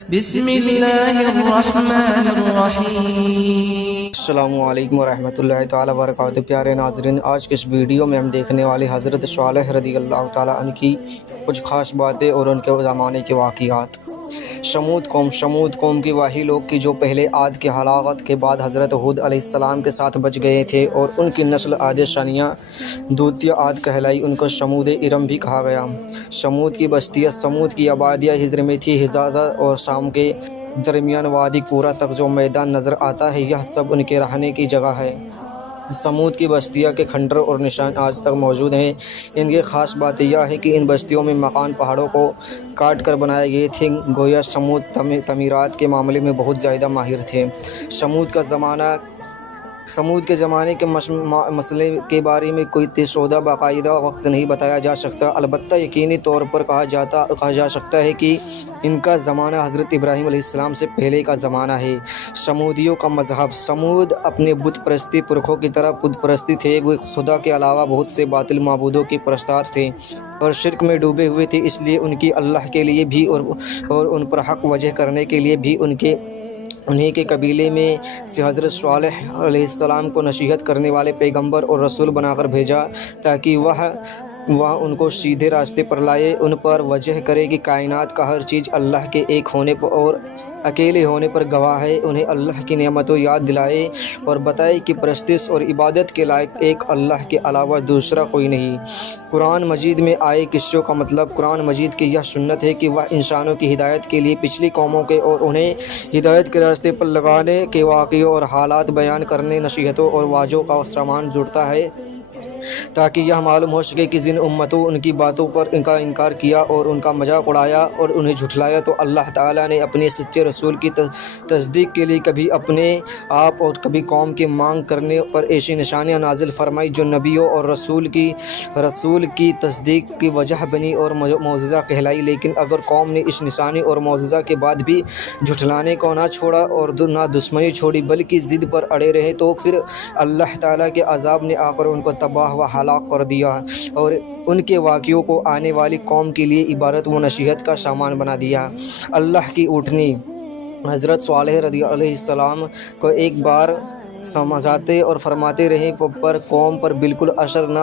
بسم اللہ الرحمن الرحیم۔ السلام علیکم ورحمۃ اللہ تعالیٰ وبرکاتہ۔ پیارے ناظرین، آج کے اس ویڈیو میں ہم دیکھنے والے حضرت صالح رضی اللہ تعالیٰ عنہ کی کچھ خاص باتیں اور ان کے زمانے کے واقعات۔ شمود قوم کی وہی لوگ کی جو پہلے عاد کے ہلاکت کے بعد حضرت ہود علیہ السلام کے ساتھ بچ گئے تھے، اور ان کی نسل عاد ثانیہ دوتیہ عاد کہلائی۔ ان کو شمود ارم بھی کہا گیا۔ شمود کی بستیاں، سمود کی آبادیاں ہجر میں تھی۔ حجاز اور شام کے درمیان وادی قورا تک جو میدان نظر آتا ہے، یہ سب ان کے رہنے کی جگہ ہے۔ سمود کی بستیاں کے کھنڈر اور نشان آج تک موجود ہیں۔ ان کی خاص بات یہ ہے کہ ان بستیوں میں مکان پہاڑوں کو کاٹ کر بنائے گئے تھے، گویا سمود تعمیرات کے معاملے میں بہت زیادہ ماہر تھے۔ سمود کے زمانے کے مسئلے کے بارے میں کوئی طے شدہ باقاعدہ وقت نہیں بتایا جا سکتا، البتہ یقینی طور پر کہا جا سکتا ہے کہ ان کا زمانہ حضرت ابراہیم علیہ السلام سے پہلے کا زمانہ ہے۔ سمودیوں کا مذہب۔ سمود اپنے بت پرستی پرکھوں کی طرح بت پرستی تھے۔ وہ خدا کے علاوہ بہت سے باطل معبودوں کے پرستار تھے اور شرک میں ڈوبے ہوئے تھے، اس لیے ان کی اللہ کے لیے بھی اور ان پر حق وجہ کرنے کے لیے بھی انہیں کے قبیلے میں سے حضرت صالح علیہ السلام کو نصیحت کرنے والے پیغمبر اور رسول بنا کر بھیجا، تاکہ وہ ان کو سیدھے راستے پر لائے، ان پر وجہ کرے کہ کائنات کا ہر چیز اللہ کے ایک ہونے پر اور اکیلے ہونے پر گواہ ہے، انہیں اللہ کی نعمتوں یاد دلائے اور بتائے کہ پرستش اور عبادت کے لائق ایک اللہ کے علاوہ دوسرا کوئی نہیں۔ قرآن مجید میں آئے قصوں کا مطلب۔ قرآن مجید کی یہ سنت ہے کہ وہ انسانوں کی ہدایت کے لیے پچھلی قوموں کے اور انہیں ہدایت کے راستے پر لگانے کے واقعوں اور حالات بیان کرنے، نصیحتوں اور واعظوں کا سامان جوڑتا ہے، تاکہ یہ معلوم ہو سکے کہ جن امتوں ان کی باتوں پر ان کا انکار کیا اور ان کا مذاق اڑایا اور انہیں جھٹلایا، تو اللہ تعالیٰ نے اپنے سچے رسول کی تصدیق کے لیے کبھی اپنے آپ اور کبھی قوم کی مانگ کرنے پر ایسی نشانیاں نازل فرمائی جو نبیوں اور رسول کی تصدیق کی وجہ بنی اور معجزہ کہلائی۔ لیکن اگر قوم نے اس نشانی اور معجزہ کے بعد بھی جھٹلانے کو نہ چھوڑا اور نہ دشمنی چھوڑی بلکہ ضد پر اڑے رہے، تو پھر اللہ تعالیٰ کے عذاب نے آ کر ان کو تباہ و ہلاک کر دیا اور ان کے واقعوں کو آنے والی قوم کے لیے عبرت و نصیحت کا سامان بنا دیا۔ اللہ کی اٹھنی۔ حضرت صالح رضی اللہ علیہ السلام کو ایک بار سمجھاتے اور فرماتے رہے پر قوم پر بالکل اثر نہ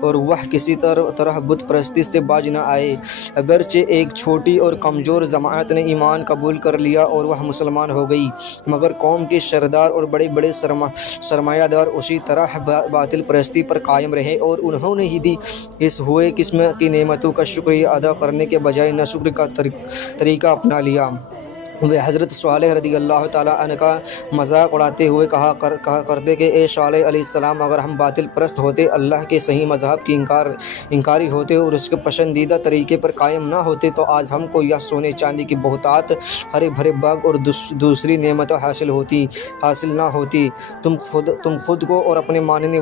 اور وہ کسی طرح بت پرستی سے باز نہ آئے۔ اگرچہ ایک چھوٹی اور کمزور جماعت نے ایمان قبول کر لیا اور وہ مسلمان ہو گئی، مگر قوم کے سردار اور بڑے بڑے سرمایہ دار اسی طرح باطل پرستی پر قائم رہے اور انہوں نے اس ہوئے قسم کی نعمتوں کا شکریہ ادا کرنے کے بجائے ناشکری کا طریقہ اپنا لیا۔ وہ حضرت صالح رضی اللہ تعالیٰ عنہ کا مذاق اڑاتے ہوئے کہا کرتے کہ اے صالح علیہ السلام، اگر ہم باطل پرست ہوتے، اللہ کے صحیح مذہب کی انکاری ہوتے اور اس کے پسندیدہ طریقے پر قائم نہ ہوتے، تو آج ہم کو یہ سونے چاندی کی بہتات، ہرے بھرے باغ اور دوسری نعمتیں حاصل نہ ہوتی۔ تم خود کو اور اپنے ماننے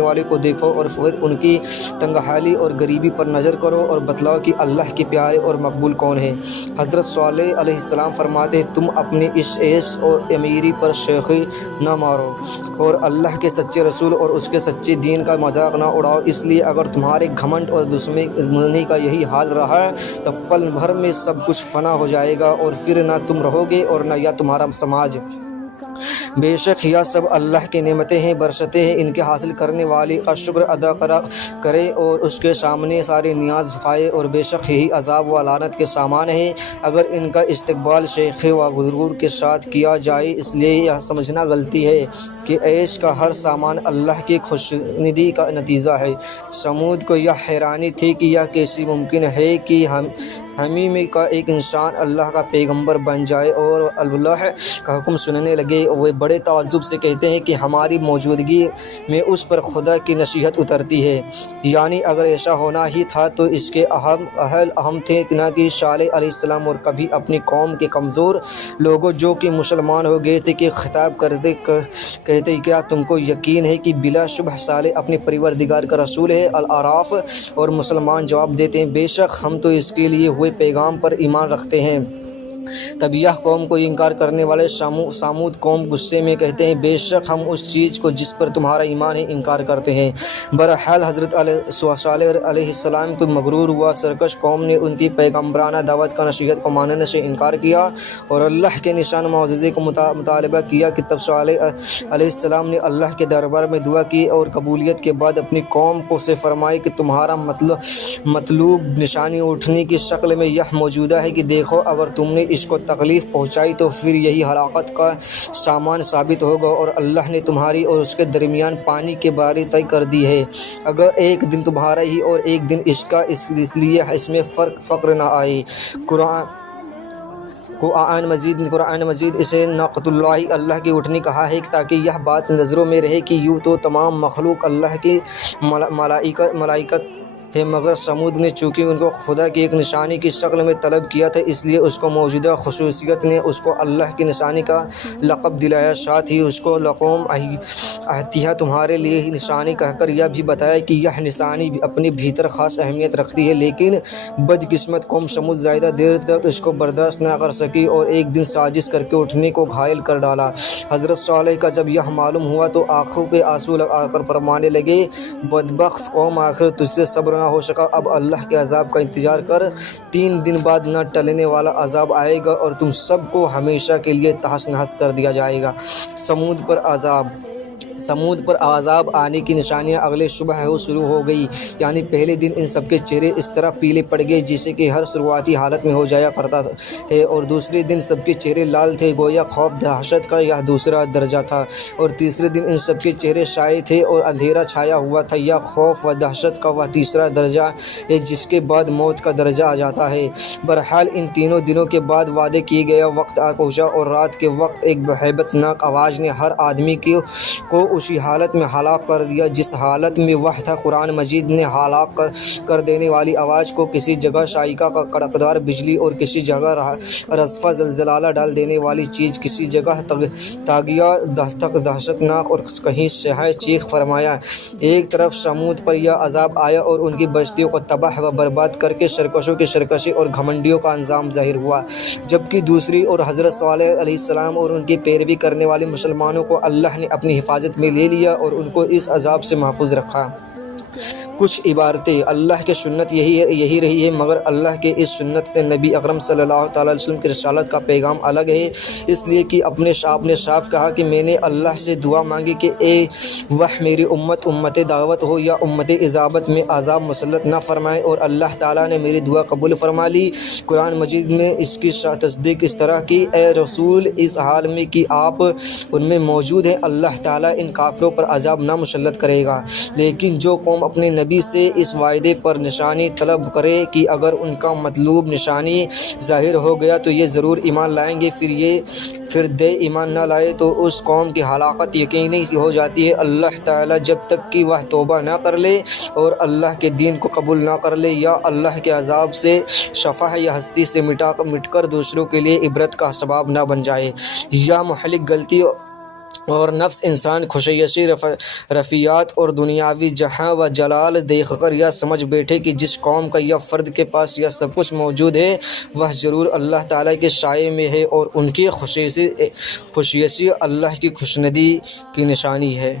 والے کو دیکھو اور پھر ان کی تنگحالی اور غریبی پر نظر کرو اور بتلاؤ کہ اللہ کے پیارے اور مقبول کون ہے۔ حضرت صالح علیہ السلام فرماتے، تم اپنے اس عیش اور امیری پر شیخی نہ مارو اور اللہ کے سچے رسول اور اس کے سچے دین کا مذاق نہ اڑاؤ، اس لیے اگر تمہارے گھمنڈ اور دشمنی کا یہی حال رہا تو پل بھر میں سب کچھ فنا ہو جائے گا اور پھر نہ تم رہو گے اور نہ یا تمہارا سماج۔ بے شک یہ سب اللہ کی نعمتیں ہیں، برکتیں ہیں، ان کے حاصل کرنے والے کا شکر ادا کرے اور اس کے سامنے سارے نیاز جھکائے، اور بے شک یہی عذاب و لعنت کے سامان ہے اگر ان کا استقبال شیخ و غرور کے ساتھ کیا جائے۔ اس لیے یہ سمجھنا غلطی ہے کہ عیش کا ہر سامان اللہ کی خوشنودی کا نتیجہ ہے۔ سمود کو یہ حیرانی تھی کہ یہ کیسے ممکن ہے کہ ہمیں میں کا ایک انسان اللہ کا پیغمبر بن جائے اور اللہ کا حکم سننے لگے۔ وہ بڑے تعجب سے کہتے ہیں کہ ہماری موجودگی میں اس پر خدا کی نصیحت اترتی ہے، یعنی اگر ایسا ہونا ہی تھا تو اس کے اہم تھے نہ کہ صالح علیہ السلام اور کبھی اپنی قوم کے کمزور لوگوں جو کہ مسلمان ہو گئے تھے کہ خطاب کرتے کہتے کیا تم کو یقین ہے کہ بلا شبہ صالح اپنے پروردگار کا رسول ہے؟ الاعراف اور مسلمان جواب دیتے ہیں، بے شک ہم تو اس کے لیے ہوئے پیغام پر ایمان رکھتے ہیں۔ تب یہ قوم کو انکار کرنے والے سامود قوم غصے میں کہتے ہیں بے شک ہم اس چیز کو جس پر تمہارا ایمان ہے انکار کرتے ہیں۔ بہرحال حضرت صالح علیہ السلام کو مغرور ہوا سرکش قوم نے ان کی پیغمبرانہ دعوت کا نصیحت کو ماننے سے انکار کیا اور اللہ کے نشان معجزے کو مطالبہ کیا کہ تب صالح علیہ السلام نے اللہ کے دربار میں دعا کی اور قبولیت کے بعد اپنی قوم کو سے فرمائی کہ تمہارا مطلوب نشانی اٹھنے کی شکل میں یہ موجودہ ہے کہ دیکھو اگر تم نے اس کو تکلیف پہنچائی تو پھر یہی ہلاکت کا سامان ثابت ہوگا اور اللہ نے تمہاری اور اس کے درمیان پانی کی باری طے کر دی ہے۔ اگر ایک دن تمہارا ہی اور ایک دن اس کا اس لیے اس میں فقر نہ آئے۔ قرآن مجید اسے ناقۃ اللہ کی اٹھنی کہا ہے تاکہ یہ بات نظروں میں رہے کہ یوں تو تمام مخلوق اللہ کی ملائکت ہے، مگر سمود نے چونکہ ان کو خدا کی ایک نشانی کی شکل میں طلب کیا تھا اس لیے اس کو موجودہ خصوصیت نے اس کو اللہ کی نشانی کا لقب دلایا، ساتھ ہی اس کو لقوم احتیہ تمہارے لیے ہی نشانی کہہ کر یہ بھی بتایا کہ یہ نشانی اپنے بھیتر خاص اہمیت رکھتی ہے۔ لیکن بدقسمت قوم سمود زیادہ دیر تک اس کو برداشت نہ کر سکی اور ایک دن سازش کر کے اٹھنے کو گھائل کر ڈالا۔ حضرت صالح کا جب یہ معلوم ہوا تو آنکھوں پہ آنسو لگا کر فرمانے لگے بدبخت قوم آخر تجھ سے صبر نہ ہو سکا، اب اللہ کے عذاب کا انتظار کر، 3 دن بعد نہ ٹلنے والا عذاب آئے گا اور تم سب کو ہمیشہ کے لیے تہس نہس کر دیا جائے گا۔ سمود پر عذاب آنے کی نشانیاں اگلے صبح شروع ہو گئی، یعنی پہلے دن ان سب کے چہرے اس طرح پیلے پڑ گئے جیسے کہ ہر شروعاتی حالت میں ہو جایا کرتا ہے، اور دوسرے دن سب کے چہرے لال تھے گویا خوف دہشت کا یہ دوسرا درجہ تھا، اور تیسرے دن ان سب کے چہرے شائع تھے اور اندھیرا چھایا ہوا تھا، یہ خوف و دہشت کا وہ تیسرا درجہ ہے جس کے بعد موت کا درجہ آ جاتا ہے۔ بہرحال ان تینوں دنوں کے بعد وعدے کیے گیا وقت آ پہنچا اور رات کے وقت ایک ہیبت ناک آواز نے ہر آدمی کو اسی حالت میں ہلاک کر دیا جس حالت میں وہ تھا۔ قرآن مجید نے ہلاک کر دینے والی آواز کو کسی جگہ شائقہ کا کڑکدار بجلی اور کسی جگہ رصفہ زلزلہ ڈال دینے والی چیز، کسی جگہ طاغیہ دہشت ناک اور کہیں شہہ چیخ فرمایا۔ ایک طرف سمود پر یہ عذاب آیا اور ان کی بستیوں کو تباہ و برباد کر کے سرکشوں کی سرکشی اور گھمنڈیوں کا انجام ظاہر ہوا، جبکہ دوسری اور حضرت صالح علیہ السلام اور ان کی پیروی کرنے والے مسلمانوں کو اللہ نے اپنی حفاظت میں لے لیا اور ان کو اس عذاب سے محفوظ رکھا۔ کچھ عبارتیں اللہ کی سنت یہی رہی ہے، مگر اللہ کے اس سنت سے نبی اکرم صلی اللہ تعالیٰ علیہ وسلم کی رسالت کا پیغام الگ ہے، اس لیے کہ آپ نے صاف کہا کہ میں نے اللہ سے دعا مانگی کہ اے وہ میری امت دعوت ہو یا امت اجابت میں عذاب مسلط نہ فرمائے، اور اللہ تعالیٰ نے میری دعا قبول فرما لی۔ قرآن مجید میں اس کی تصدیق اس طرح کی، اے رسول اس حال میں کہ آپ ان میں موجود ہیں اللہ تعالیٰ ان کافروں پر عذاب نہ مسلط کرے گا، لیکن جو قوم اپنے نبی سے اس وعدے پر نشانی طلب کرے کہ اگر ان کا مطلوب نشانی ظاہر ہو گیا تو یہ ضرور ایمان لائیں گے، پھر دے ایمان نہ لائے تو اس قوم کی ہلاکت یقینی ہو جاتی ہے۔ اللہ تعالیٰ جب تک کہ وہ توبہ نہ کر لے اور اللہ کے دین کو قبول نہ کر لے یا اللہ کے عذاب سے شفاہ یا ہستی سے مٹ کر دوسروں کے لیے عبرت کا سبب نہ بن جائے، یا مہلک غلطی اور نفس انسان خشیشی رفیات اور دنیاوی جہاں و جلال دیکھ کر یہ سمجھ بیٹھے کہ جس قوم کا یا فرد کے پاس یہ سب کچھ موجود ہے وہ ضرور اللہ تعالیٰ کے سائے میں ہے اور ان کی خشیشی اللہ کی خوشندی کی نشانی ہے۔